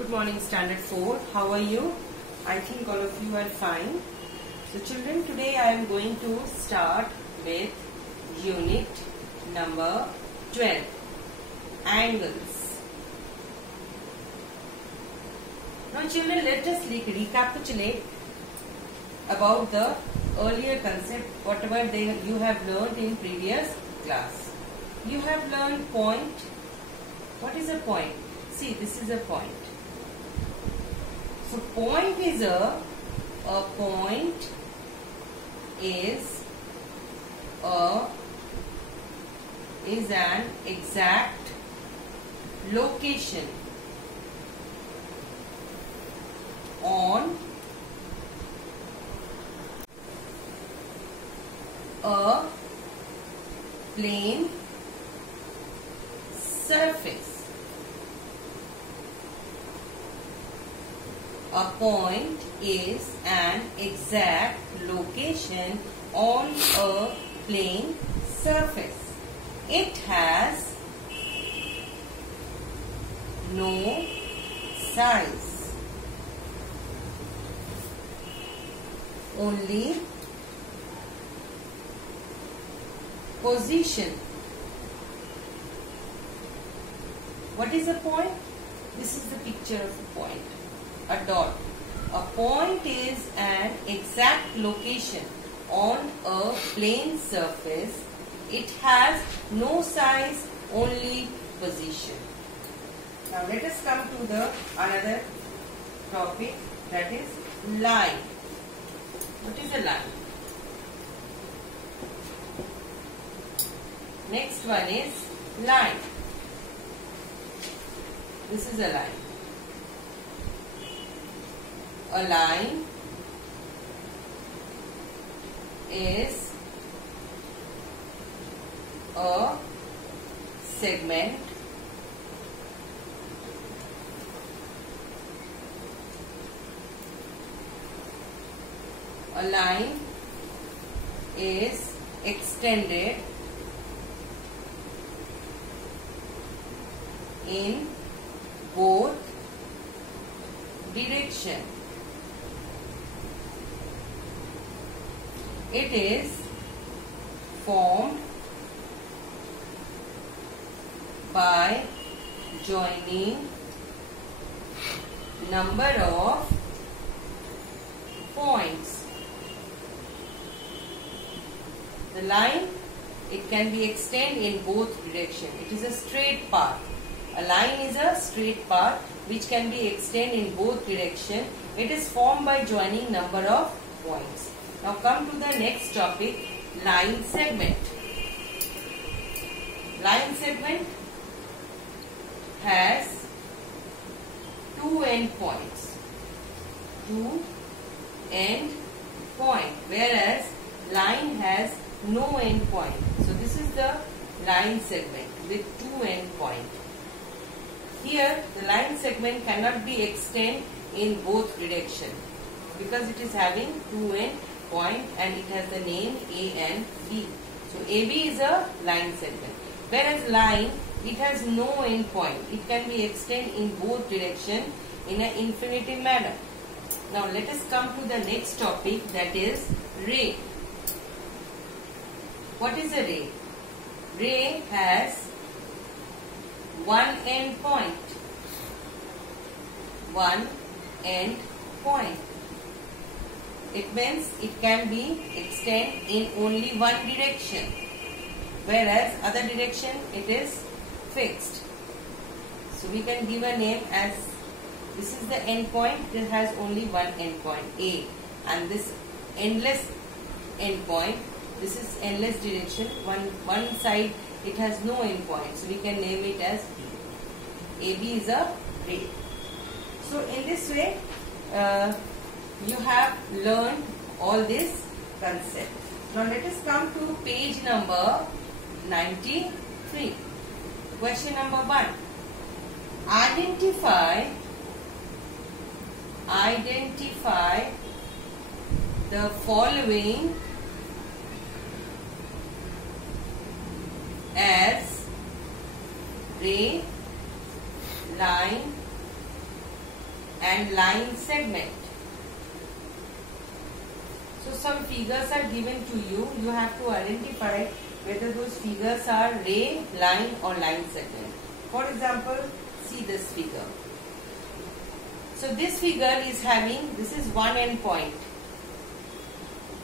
Good morning, Standard 4. How are you? I think all of you are fine. So children, today I am going to start with unit number 12, angles. Now children, let us recapitulate about the earlier concept, whatever you have learned in previous class. You have learned point. What is a point? See, this is a point. So point is a point is an exact location on a plane surface. A point is an exact location on a plane surface. It has no size, only position. What is a point? This is the picture of a point. A dot. A point is an exact location on a plane surface. It has no size, only position. Now let us come to the another topic, that is line. What is a line? Next one is line. This is a line. A line is a segment is extended in both directions. It is formed by joining number of points. The line, it can be extended in both directions. It is a straight path. A line is a straight path which can be extended in both directions. It is formed by joining number of points. Now come to the next topic, line segment. Line segment has two end points. Two end point, whereas line has no end point. So this is the line segment with two end point. Here the line segment cannot be extended in both directions because it is having two end point and it has the name A and B. So AB is a line segment. Whereas line, it has no end point. It can be extended in both directions in an infinitive manner. Now let us come to the next topic, that is ray. What is a ray? Ray has one end point. One end point. It means it can be extended in only one direction, whereas other direction it is fixed. So we can give a name as, this is the end point, it has only one end point A, and this endless end point, this is endless direction, one side it has no end point, so we can name it as B. AB is a ray. So in this way you have learned all this concept. Now let us come to page number 93. Question number 1. Identify the following as ray, line, and line segment. So some figures are given to you. You have to identify whether those figures are ray, line or line segment. For example, see this figure. So this figure is having, this is one end point.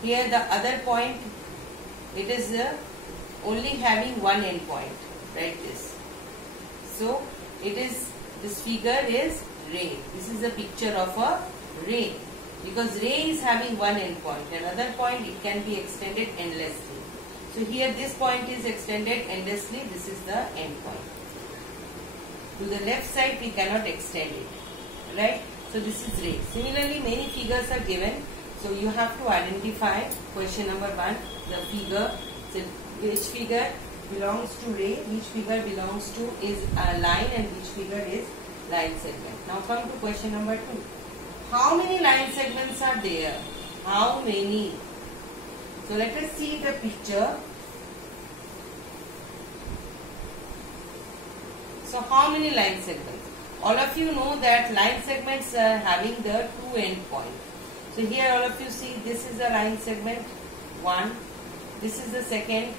Here the other point, it is only having one end point, like this. So it is, this figure is ray. This is a picture of a ray, because ray is having one end point. Another point, it can be extended endlessly. So here this point is extended endlessly. This is the end point. To the left side we cannot extend it, right? So this is ray. Similarly, many figures are given. So you have to identify, question number 1, the figure. So which figure belongs to ray, which figure belongs to is a line, and which figure is line segment. Now come to question number 2. How many line segments are there? How many? So let us see the picture. So how many line segments? All of you know that line segments are having the two end points. So here all of you see, this is the line segment 1, this is the second,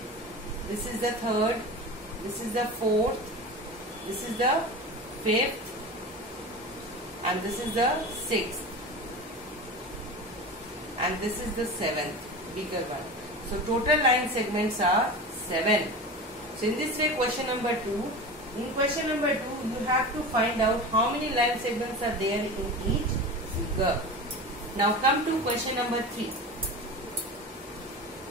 this is the third, this is the fourth, this is the fifth, and this is the sixth, and this is the seventh, bigger one. So total line segments are 7. So in this way, question number 2. In question number 2, you have to find out how many line segments are there in each figure. Now come to question number 3.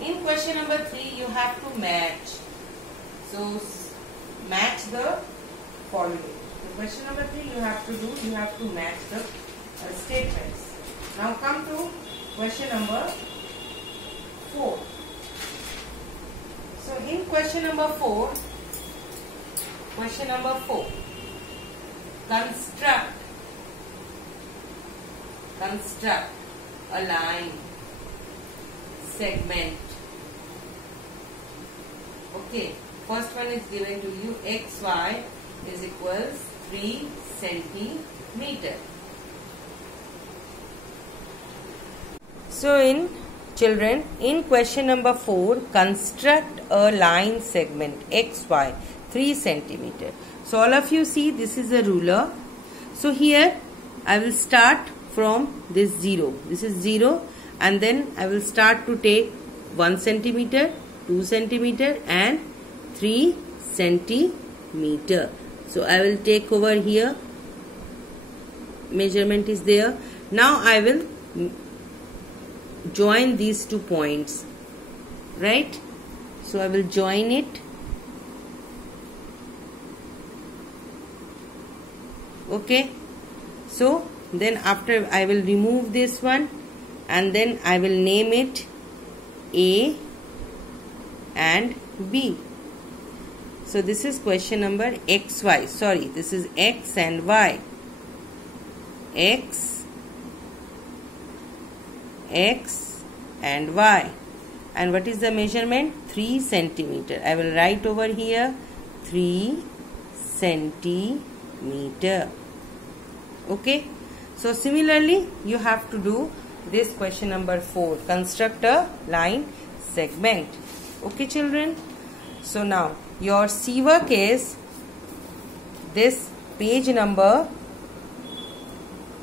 In question number 3, you have to match. So match the following. So question number 3 you have to match the statements. Now come to question number 4. So in question number 4, construct a line segment. Okay, first one is given to you, xy is equals 3 centimeter. So in children, in question number 4, construct a line segment xy 3 centimeter. So all of you see, this is a ruler. So here I will start from this 0. This is 0, and then I will start to take 1 centimeter, 2 centimeter and 3 centimeter. So I will take over here, measurement is there. Now I will join these 2 points, right? So I will join it. Okay, so then after I will remove this one, and then I will name it A and B. So this is question number XY. Sorry, this is X and Y. X and Y. And what is the measurement? 3 centimeter. I will write over here 3 centimeter. Okay. So similarly, you have to do this question number 4. Construct a line segment. Okay, children. So now your C work is this page number.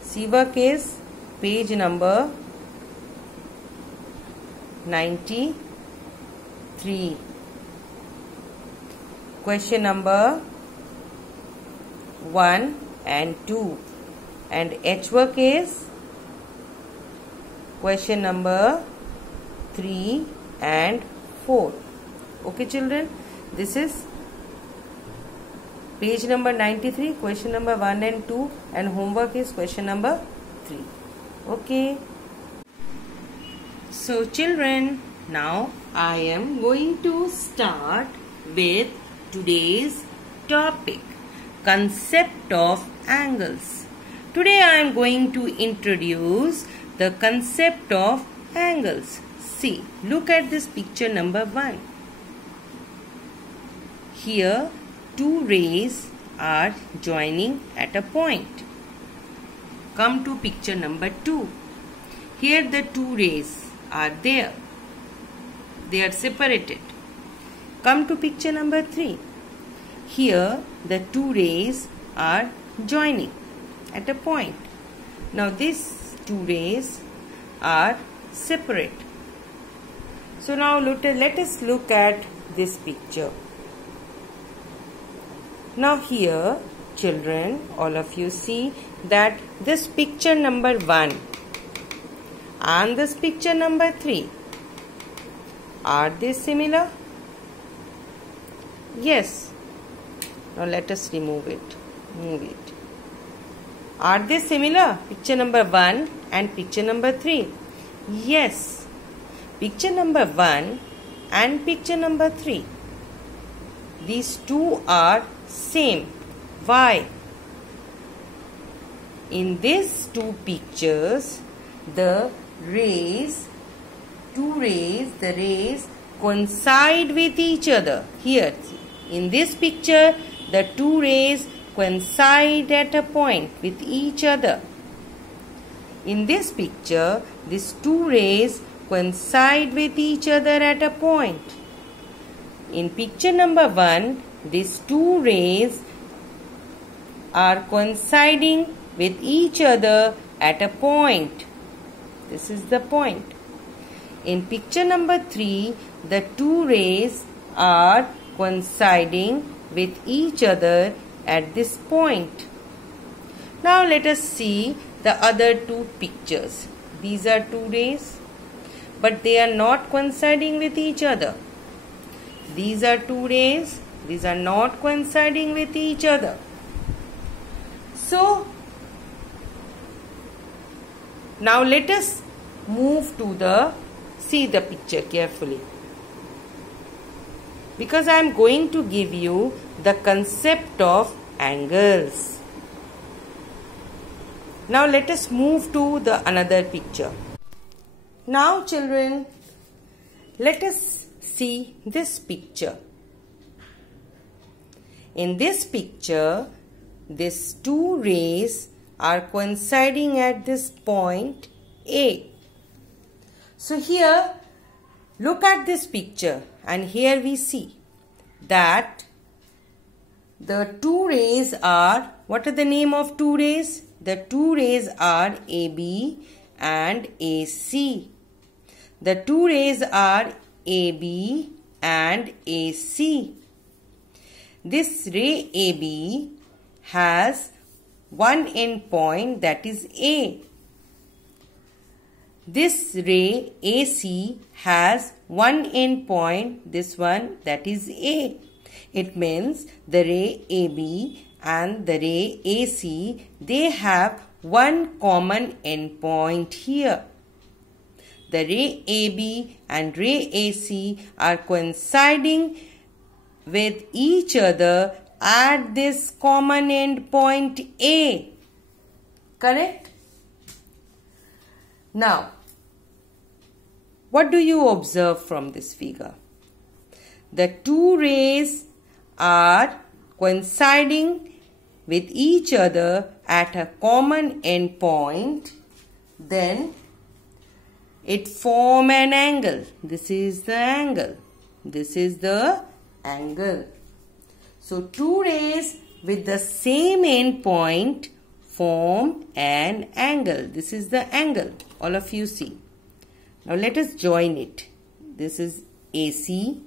C work is page number 93. Question number 1 and 2. And H work is question number 3 and 4. Okay, children, this is page number 93, question number 1 and 2, and homework is question number 3. Okay. So children, now I am going to start with today's topic, concept of angles. Today I am going to introduce the concept of angles. See, look at this picture number 1. Here 2 rays are joining at a point. come to picture number 2. Here the two rays are there. They are separated. Come to picture number 3. Here the two rays are joining at a point. Now these two rays are separate. So now let us look at this picture. Now here, children, all of you see that this picture number 1 and this picture number 3, are they similar? Yes. Now let us remove it. Move it. Are they similar? Picture number 1 and picture number 3. Yes. Picture number 1 and picture number 3. These two are same. Why? In these two pictures, the rays coincide with each other. Here, in this picture, the two rays coincide at a point with each other. In this picture, these two rays coincide with each other at a point. In picture number 1, these two rays are coinciding with each other at a point. This is the point. In picture number 3, the two rays are coinciding with each other at this point. Now let us see the other two pictures. These are two rays, but they are not coinciding with each other. These are two rays. These are not coinciding with each other. So, now let us move to see the picture carefully. Because I am going to give you the concept of angles. Now let us move to the another picture. Now children, let us see this picture. In this picture, these two rays are coinciding at this point A. So here, look at this picture, and here we see that the two rays are, what are the name of two rays? The two rays are AB and AC. The two rays are AB and AC. This ray AB has one end point, that is A. This ray AC has one end point, this one, that is A. It means the ray AB and the ray AC, they have one common end point here. The ray AB and ray AC are coinciding with each other at this common end point A. Correct? Now, what do you observe from this figure? The two rays are coinciding with each other at a common end point. Then it forms an angle. This is the angle. This is the angle. So two rays with the same end point form an angle. This is the angle. All of you see. Now let us join it. This is AC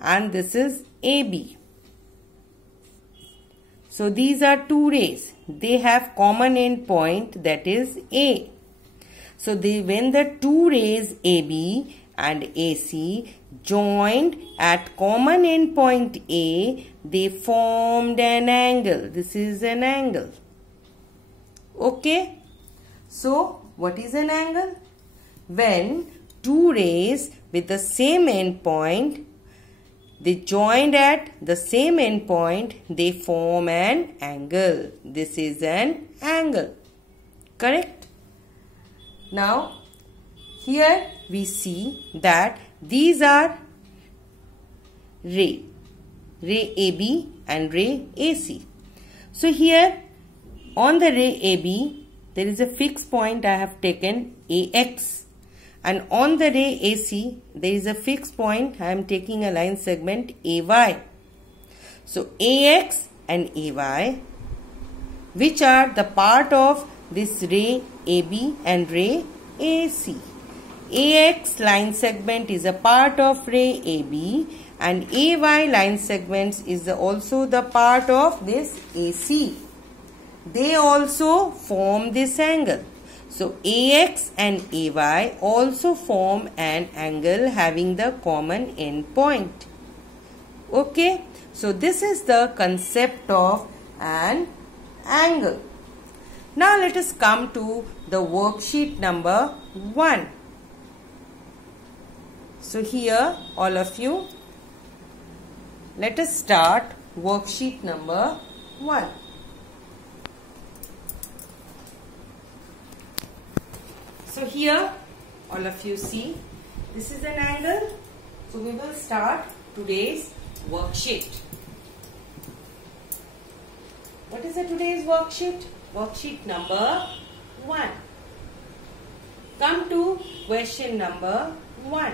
and this is AB. So these are two rays. They have common end point, that is A. So when the two rays AB and AC joined at common end point A, they formed an angle. This is an angle. Okay. So what is an angle? When two rays with the same end point, they joined at the same end point, they form an angle. This is an angle. Correct? Now, here we see that these are ray AB and ray AC. So here On the ray AB, there is a fixed point I have taken AX. And on the ray AC, there is a fixed point I am taking a line segment AY. So AX and AY, which are the part of this ray AB and ray AC. AX line segment is a part of ray AB and AY line segments is also the part of this AC. They also form this angle. So AX and AY also form an angle having the common end point. Okay, so this is the concept of an angle. Now let us come to the worksheet number 1. So here all of you, let us start worksheet number 1. So here all of you see, this is an angle. So we will start today's worksheet. What is today's worksheet? Worksheet number 1. Come to question number 1.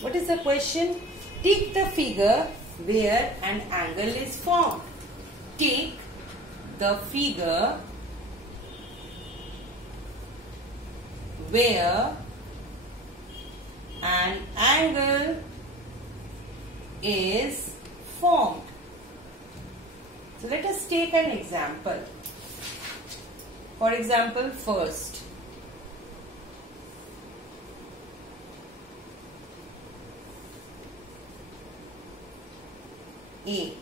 What is the question? Tick the figure where an angle is formed. Tick the figure where an angle is formed. So let us take an example. For example, first, A.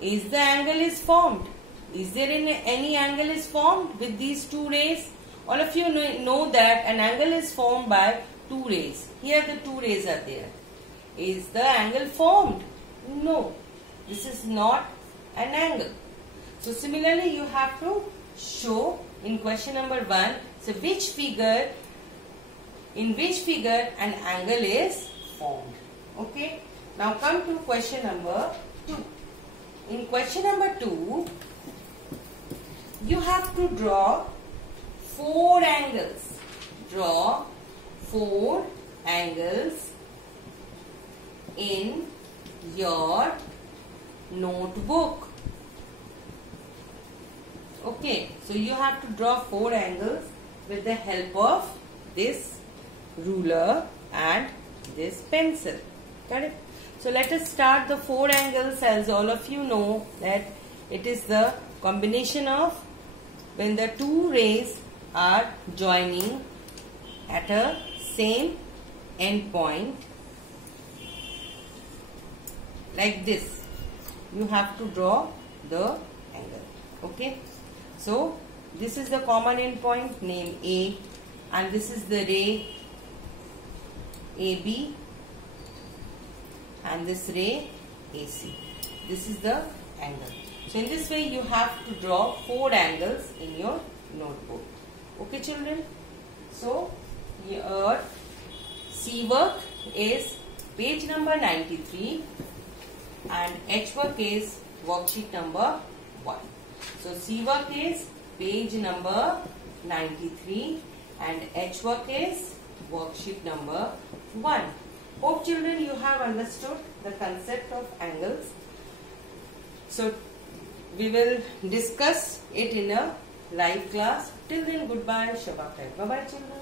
Is the angle is formed? Is there any angle is formed with these two rays? All of you know that an angle is formed by two rays. Here the two rays are there. Is the angle formed? No. This is not an angle. So similarly you have to show in question number 1, so in which figure an angle is formed. Okay. Now come to question number 2. In question number 2, you have to draw 4 angles. Draw 4 angles in your notebook. Okay, so you have to draw 4 angles with the help of this ruler and this pencil. Correct? So let us start the 4 angles. As all of you know that it is the combination of when the two rays are joining at a same end point, like this. You have to draw the angle. Okay. So this is the common end point named A, and this is the ray AB, and this ray AC. This is the angle. So in this way you have to draw 4 angles in your notebook. Okay children. So your C work is page number 93 and H work is worksheet number 1. So C work is page number 93 and H work is worksheet number 1. Hope children you have understood the concept of angles. So we will discuss it in a live class. Till then, goodbye. Shabbat. Bye bye children.